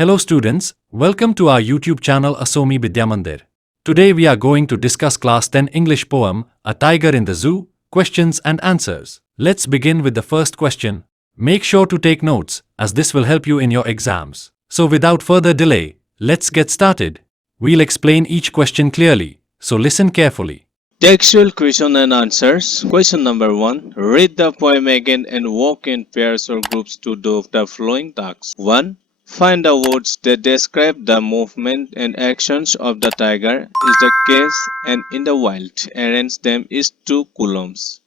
Hello students, welcome to our YouTube channel Asomi Vidyamandir. Today we are going to discuss class 10 English poem A Tiger in the Zoo, questions and answers. Let's begin with the first question. Make sure to take notes as this will help you in your exams. So without further delay, let's get started. We'll explain each question clearly, so listen carefully. Textual question and answers. Question number 1. Read the poem again and walk in pairs or groups to do the following tasks. 1. Find the words that describe the movement and actions of the tiger is the case and in the wild. Arrange them is 2 columns.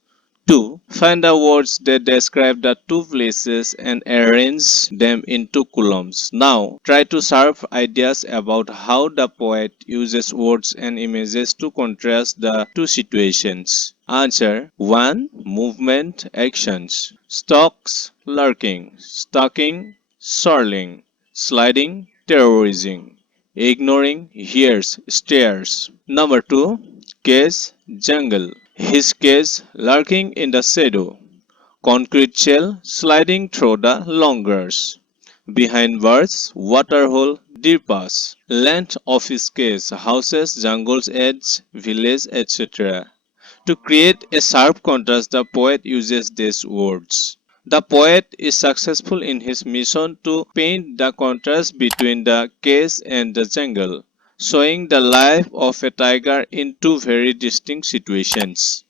2. Find the words that describe the two places and arrange them into columns. Now, try to serve ideas about how the poet uses words and images to contrast the two situations. Answer 1. Movement, actions. Stalks, lurking. Stalking, soaring. Sliding, terrorizing. Ignoring, hears, stares. Number 2. Case, jungle. His case, lurking in the shadow. Concrete shell, sliding through the long grass. Behind birds, waterhole, deer pass. Length of his case, houses, jungle's edge, village, etc. To create a sharp contrast, the poet uses these words. The poet is successful in his mission to paint the contrast between the case and the jungle, showing the life of a tiger in two very distinct situations.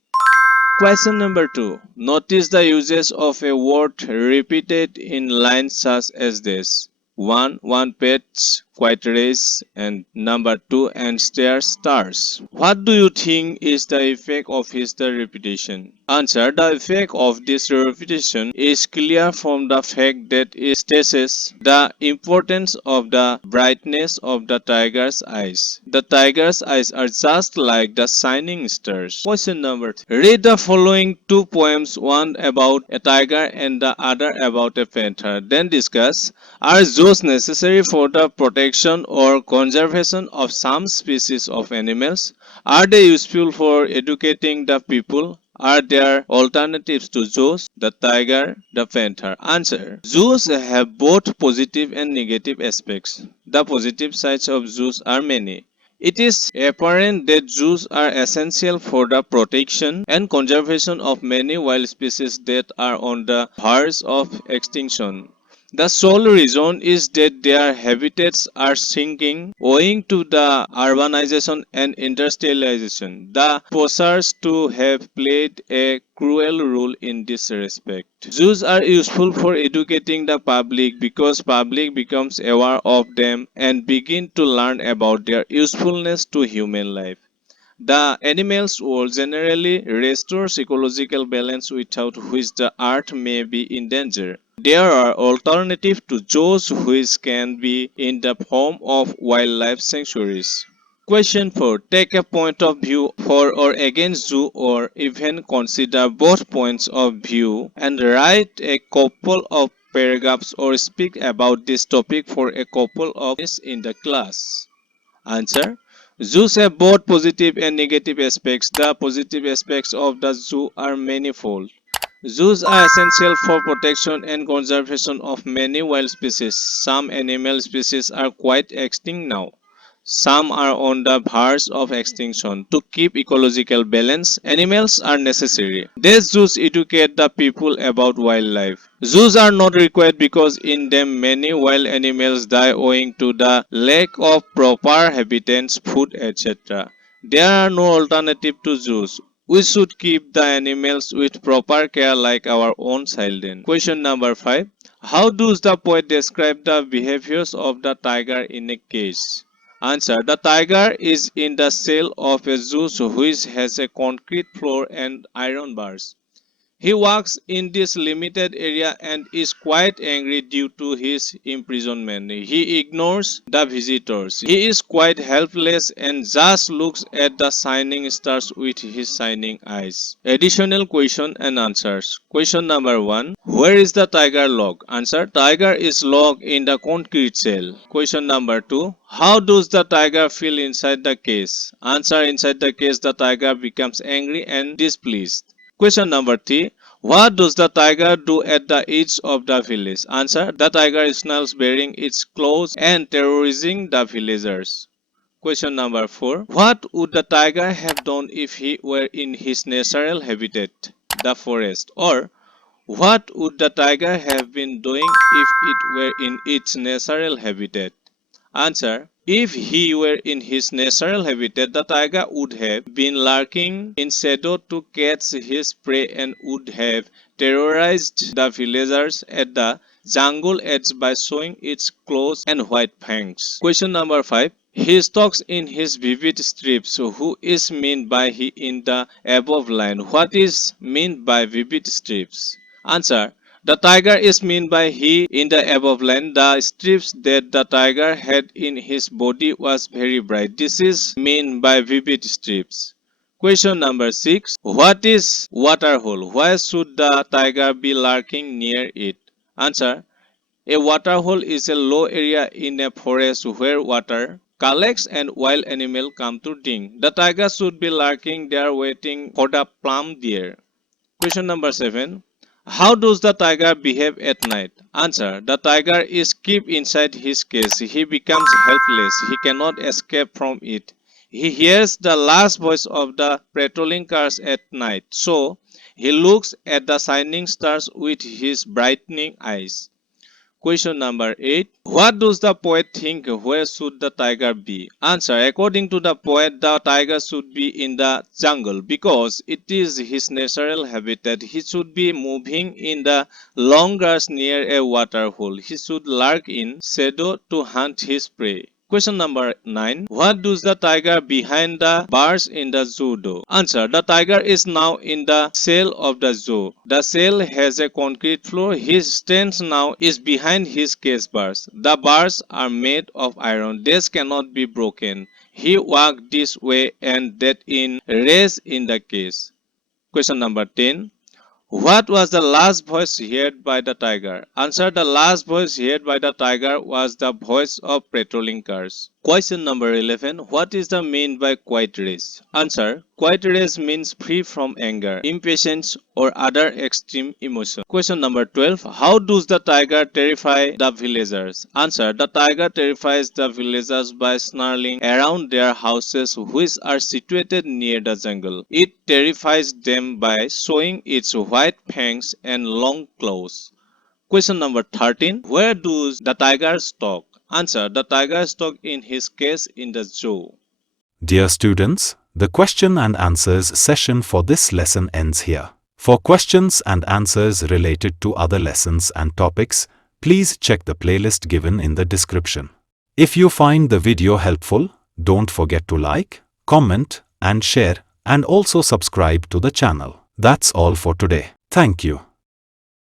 Question number 2. Notice the uses of a word repeated in lines such as this. 1. One pets, quite race, and number 2 and stars. What do you think is the effect of his the repetition? Answer. The effect of this repetition is clear from the fact that it stresses the importance of the brightness of the tiger's eyes. The tiger's eyes are just like the shining stars. Question number 3. Read the following two poems, one about a tiger and the other about a panther. Then discuss. Are zoos necessary for the protection or conservation of some species of animals? Are they useful for educating the people? Are there alternatives to zoos? The tiger, the panther. Answer. Zoos have both positive and negative aspects. The positive sides of zoos are many. It is apparent that zoos are essential for the protection and conservation of many wild species that are on the verge of extinction. The sole reason is that their habitats are shrinking owing to the urbanization and industrialization. The poachers too have played a cruel role in this respect. Zoos are useful for educating the public because public becomes aware of them and begin to learn about their usefulness to human life. The animals world generally restores ecological balance without which the earth may be in danger. There are alternatives to zoos which can be in the form of wildlife sanctuaries. Question 4. Take a point of view for or against zoo or even consider both points of view and write a couple of paragraphs or speak about this topic for a couple of minutes in the class. Answer. Zoos have both positive and negative aspects. The positive aspects of the zoo are manifold. Zoos are essential for protection and conservation of many wild species. Some animal species are quite extinct now. Some are on the verge of extinction. To keep ecological balance, animals are necessary. These zoos educate the people about wildlife. Zoos are not required because in them many wild animals die owing to the lack of proper habitats, food, etc. There are no alternative to zoos. We should keep the animals with proper care like our own children. Question number 5. How does the poet describe the behaviors of the tiger in a cage? Answer. The tiger is in the cell of a zoo which has a concrete floor and iron bars. He walks in this limited area and is quite angry due to his imprisonment. He ignores the visitors. He is quite helpless and just looks at the shining stars with his shining eyes. Additional question and answers. Question number 1. Where is the tiger locked? Answer. Tiger is locked in the concrete shell. Question number 2. How does the tiger feel inside the cage? Answer. Inside the cage the tiger becomes angry and displeased. Question number 3. What does the tiger do at the edge of the village? Answer. The tiger snarls, baring its claws and terrorizing the villagers. Question number 4. What would the tiger have done if he were in his natural habitat, the forest? Or what would the tiger have been doing if it were in its natural habitat? Answer. If he were in his natural habitat, the tiger would have been lurking in shadow to catch his prey and would have terrorized the villagers at the jungle edge by showing its claws and white fangs. Question number 5. He stalks in his vivid strips. Who is meant by he in the above line? What is meant by vivid strips? Answer. The tiger is meant by he in the above line. The strips that the tiger had in his body was very bright. This is meant by vivid strips. Question number 6. What is waterhole? Why should the tiger be lurking near it? Answer. A waterhole is a low area in a forest where water collects and wild animals come to drink. The tiger should be lurking there waiting for the plum deer. Question number 7. How does the tiger behave at night? Answer. The tiger is kept inside his cage. He becomes helpless. He cannot escape from it. He hears the last voice of the patrolling cars at night. So, he looks at the shining stars with his brightening eyes. Question number 8. What does the poet think? Where should the tiger be? Answer. According to the poet, the tiger should be in the jungle because it is his natural habitat. He should be moving in the long grass near a waterhole. He should lurk in shadow to hunt his prey. Question number 9. What does the tiger behind the bars in the zoo do? Answer. The tiger is now in the cell of the zoo. The cell has a concrete floor. His stance now is behind his cage bars. The bars are made of iron. These cannot be broken. He walked this way and that in race in the cage. Question number 10. What was the last voice heard by the tiger? Answer. The last voice heard by the tiger was the voice of patrolling cars. Question number 11. What is the mean by quiet race? Answer. Quiet race means free from anger, impatience or other extreme emotion. Question number 12. How does the tiger terrify the villagers? Answer. The tiger terrifies the villagers by snarling around their houses which are situated near the jungle. It terrifies them by showing its white fangs and long claws. Question number 13. Where does the tiger stalk? Answer. The tiger stalks in his cage in the zoo. Dear students, the question and answers session for this lesson ends here. For questions and answers related to other lessons and topics, please check the playlist given in the description. If you find the video helpful, don't forget to like, comment, and share, and also subscribe to the channel. That's all for today. Thank you.